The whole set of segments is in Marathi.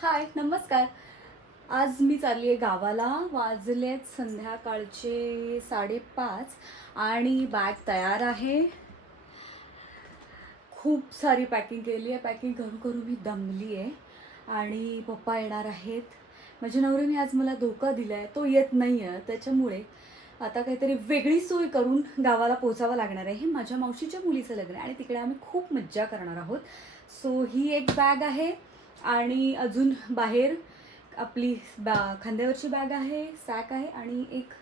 हाय नमस्कार. आज मी चालली आहे गावाला. वाजलेत संध्याकाळचे 5:30 आणि बॅग तयार आहे. खूप सारी पॅकिंग केली आहे. पॅकिंग करून करून मी दमली आहे आणि पप्पा येणार आहेत. माझ्या नवऱ्याने आज मला धोका दिला आहे, तो येत नाही आहे. त्याच्यामुळे आता काहीतरी वेगळी सोय करून गावाला पोचावं लागणार आहे. हे माझ्या मावशीच्या मुलीचं लग्न आहे आणि तिकडे आम्ही खूप मज्जा करणार आहोत. सो ही एक बॅग आहे आणि अजून बाहेर आपली खांद्यावरची बॅग आहे, सॅक आहे आणि एक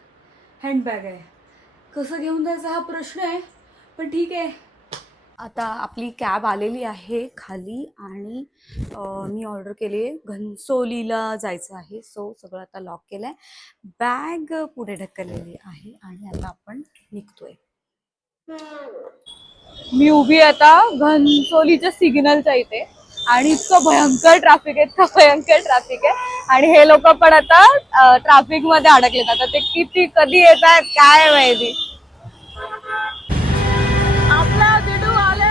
हँडबॅग आहे. कसं घेऊन जायचा हा प्रश्न आहे, पण ठीक आहे. आता आपली कॅब आलेली आहे खाली आणि मी ऑर्डर केली आहे. घनसोलीला जायचं आहे. सो सगळं आता लॉक केलं आहे. बॅग पुढे ढकललेली आहे आणि आता आपण निघतोय. मी उभी आता घनसोलीच्या सिग्नलच्या इथे आणि इतकं भयंकर ट्रॅफिक आहे, आणि हे लोक पण आता ट्रॅफिक मध्ये अडकलेत. आता ते किती कधी येत आहेत काय माहिती. आपल्या बिडू आले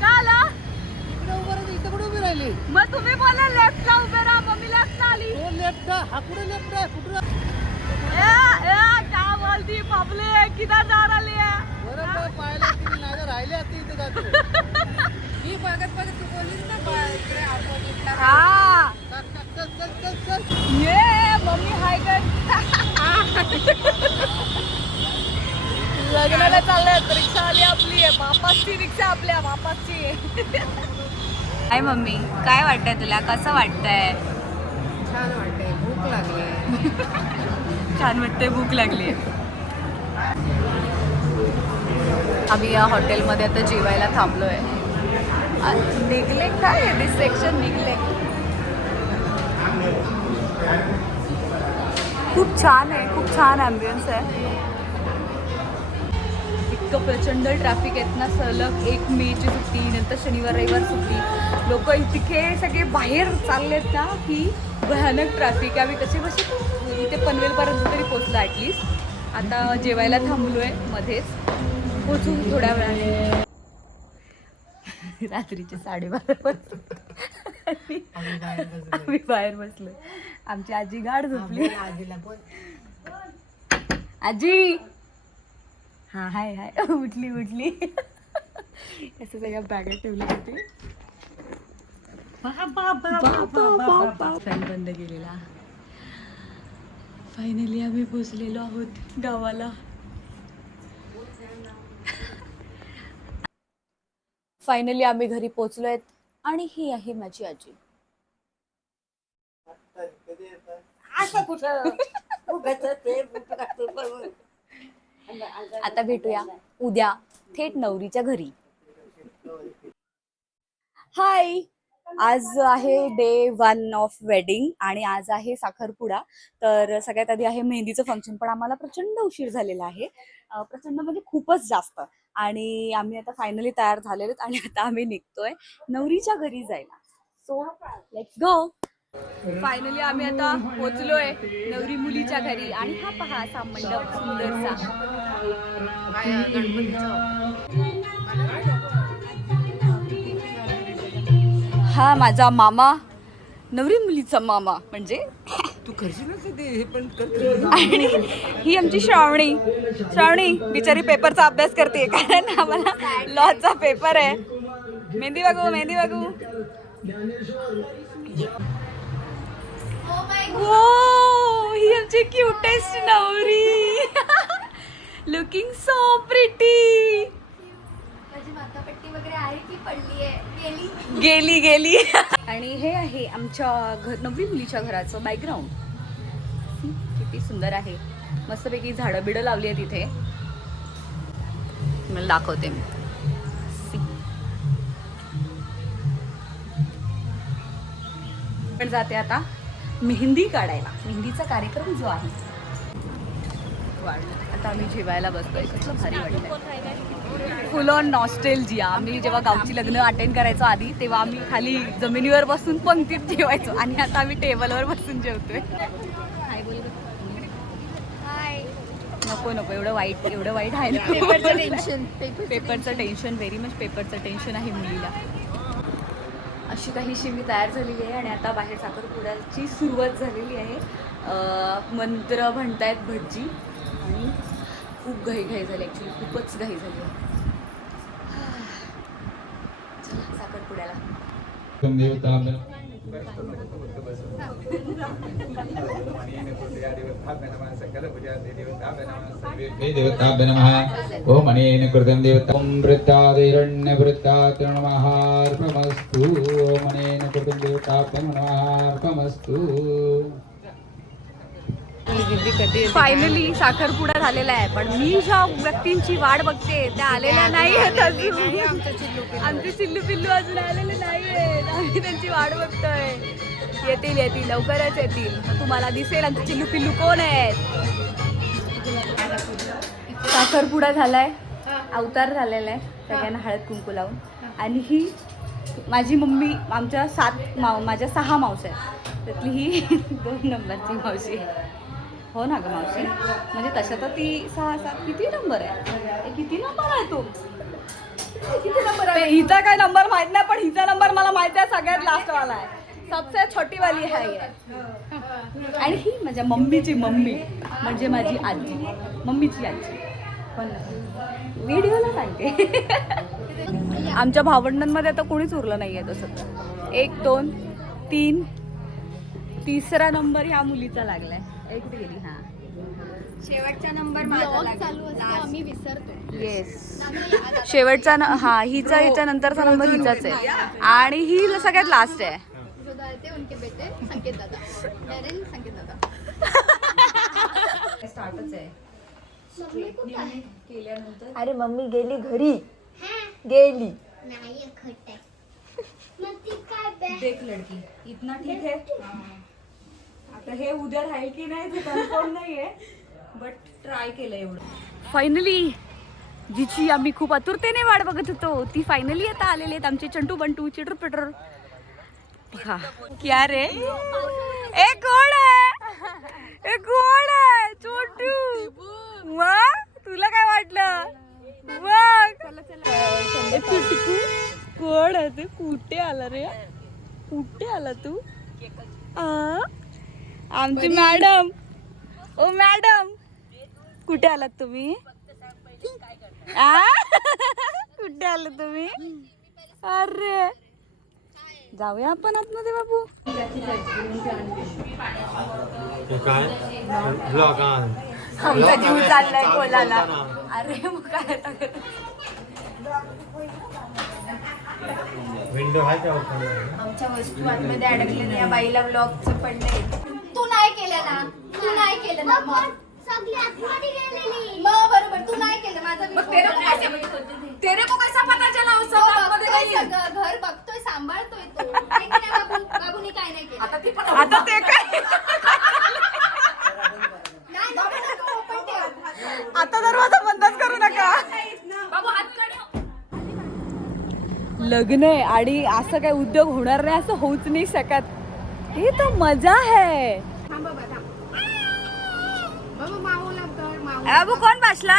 काला इथे कुठे उभी राहिली? मग तुम्ही बोला लेफ्टला उभे राहा, मग मी लेफ्टला आली. तो लेफ्ट हा कुठे लेफ्ट आहे कुठे? क्या बोलती पब्लिक किधर जा रही है? बरोबर पाहिलं की नाही राहिले आता इथे जातो. मी बघत तू बोलीस ना इकडे ऑपोजिटला. हा चल चल चल चल. ये मम्मी हाय कर. लग्नाला चाललंय. रिक्षा आली आपली आहे. वापसची रिक्षा आपल्या वापसची आहे. हाय मम्मी, काय वाटतंय तुला? कसं वाटतंय? छान वाटतंय, भूक लागली. छान वाटतंय, भूक लागली. आम्ही या हॉटेलमध्ये आता जेवायला थांबलोय. निघले काय दिस सेक्शन निघले. खूप छान आहे, खूप छान ॲम्बियन्स आहे. इतकं प्रचंड ट्रॅफिक आहेत ना. सलग 1 मेची सुट्टी, नंतर शनिवार रविवार सुट्टी. लोक इतके सगळे बाहेर चाललेत ना की भयानक ट्रॅफिक. आम्ही कसे इथे पनवेलपर्यंत तरी पोचलो ॲटलिस्ट. आता जेवायला थांबलोय मध्येच. पोचू थोड्या वेळाने. रात्रीचे 12:30 वाजता आम्ही बाहेर बसलो. आमची आजी गाढ झोपली. आजीला बोल. आजी हा हाय हाय उठली. असं सगळ्या बॅगा ठेवल्या होती. फॅन बंद केलेला. फायनली आम्ही पोचलेलो आहोत गावाला. फायनली आम्ही घरी पोचलोय आणि ही आहे माझी आजी. असं कुठं उगाच ते भूक लागते पण. आता भेटूया उद्या थेट नवरीच्या घरी. हाय, आज आहे डे 1 ऑफ वेडिंग आणि आज आहे साखरपुडा. तर सगळ्यात आधी आहे मेहंदीचं फंक्शन, पण आम्हाला प्रचंड उशीर झालेला आहे. प्रचंड म्हणजे खूपच जास्त. आणि आम्ही आता फायनली तयार झालेलो आणि आता आम्ही निघतोय नवरीच्या घरी जायला. So let's go. फायनली आम्ही आता पोचलोय नवरी मुलीच्या घरी आणि हा पहा असा मंडप सुंदरसा. हा माझा मामा, नवरी मुलीचा मामा म्हणजे. तू करशील ना ते हे पण कर. आणि ही आमची श्रावणी बिचारी पेपरचा अभ्यास करते कारण आम्हाला लॉचा पेपर आहे. मेहंदी बघू. हो, ही आमची क्यूटेस्ट नवरी. Looking so pretty. माझी माथापट्टी वगैरे आहे की पडली आहे गेली. आणि हे आहे आमच्या नवरी मुलीच्या घराचं बॅकग्राऊंड. किती सुंदर आहे. मस्तपैकी झाडं बिडं लावली आहे तिथे. मला दाखवते मी. पण जाते आता मेहंदी काढायला. मेहंदीचा कार्यक्रम जो आहे आता आम्ही जेवायला बसतोय. कसलं भारी वाटतंय. फुल ऑन नॉस्टेल्जिया. आम्ही जेव्हा गावची लग्न अटेंड करायचो आधी, तेव्हा आम्ही खाली जमिनीवर बसून पंक्तीत जेवायचो आणि आता आम्ही टेबलवर बसून जेवतोय. हाय. नको एवढं वाईट आहे ना. पेपरचं टेन्शन पेपरचं टेन्शन, व्हेरी मच पेपरचं टेन्शन आहे मुलीला. अशी काहीशी मी तयार झालेली आहे आणि आता बाहेर साखरपुड्याची सुरुवात झालेली आहे. मंत्र म्हणतायत भटजी आणि खूप घाई झाली, ॲक्च्युली खूपच घाई झाली आहे. चला साखरपुड्याला. देवताभ्य नमः. ओम अनेन कृतं देवतां वृत्तादिरण्यवृत्तात् नमः अर्पमस्तु. ओम अनेन कृतं देवताभ्य नमः अर्पमस्तु. फायनली साखरपुडा झालेला आहे, पण मी ज्या व्यक्तींची वाट बघते त्या आलेल्या नाही आहेत अजून. आमचे चिल्लू पिल्लू अजून आलेले नाही आहेत. आम्ही त्यांची वाट बघतोय. येतील लवकरच येतील. तुम्हाला दिसेल आमचे चिल्लू पिल्लू कोण आहेत. साखरपुडा झालाय, अवतार झालेला आहे सगळ्यांना हळद कुंकू लावून. आणि ही माझी मम्मी, आमच्या माझ्या 6 मावशी आहेत, त्यातली ही 2 नंबरची मावशी आहे. हो ना ग मावशी, म्हणजे तशा तर ती 6, 7 किती नंबर आहे, किती नंबर आहे तू, किती नंबर आहे. हिचा काय नंबर माहित नाही, पण हिचा नंबर मला माहिती आहे, सगळ्यात लास्टवाला आहे, सबसे छोटी वाली आहे. आणि ही माझ्या मम्मीची मम्मी म्हणजे माझी आजी, मम्मीची आजी. पण व्हिडिओला सांगते. आमच्या भावंडांमध्ये आता कोणीच उरलं नाही आहे तसं. 1, 2, 3, तिसरा नंबर ह्या मुलीचा लागलाय. एक गेली. हा, शेवटचा नंबर माझा लागला. आम्ही विसरतो. येस, शेवटचा हा हिचा, हिच्या नंतरचा नंबर हिचाच आहे. आणि ही सगळ्यात लास्ट आहे. जो डालते उनके बेटे संकेत दादा, नरेन संकेत दादा. स्टार्टच आहे. केल्यानंतर अरे मम्मी गेली घरी, गेली. देख लडकी इतना ठीक है. आता हे उद्या राहील की नाही ते कन्फर्म नाहीये, बट ट्राय केलं एवढं. फायनली जिची आम्ही खूप आतुरतेने वाट बघत होतो ती फायनली आता आलेले आहेत आमचे चंटू बंटू चिटर पिटर. बघा क्या रे, एक कोण आहे, एक कोण आहे छोटू. मग तुला काय वाटलं, मग चिटकू कोण आहे ते, कुठे आला रे, कुठे आला तू. आमची मॅडम. ओ मॅडम, कुठे आलात तुम्ही, कुठे आलात तुम्ही. अरे जाऊया आपण आतमध्ये बाबू. आमचा जीव चाललाय कोलाला. अरे मग काय आमच्या वस्तू आतमध्ये अडकले, या बाईला ब्लॉगचं पडलंय. तू नाही केलं ना, तू नाही केलं ना, मग सगळी आतमध्ये गेलेली. मग बरोबर, तू नाही केलं. माझा तेरे को कैसा पता चला उस आतमध्ये गेली. घर बघतोय, सांभाळतोय तो. नाही की नाही बाबू, बाबूनी काय नाही केलं. आता ते काय, आता दरवाजा बंदच करू नका. लग्न आहे आणि असं काही उद्योग होणार नाही, असं होऊच नाही शकत. हे तर मजा आहे. बाबू कोण बसला,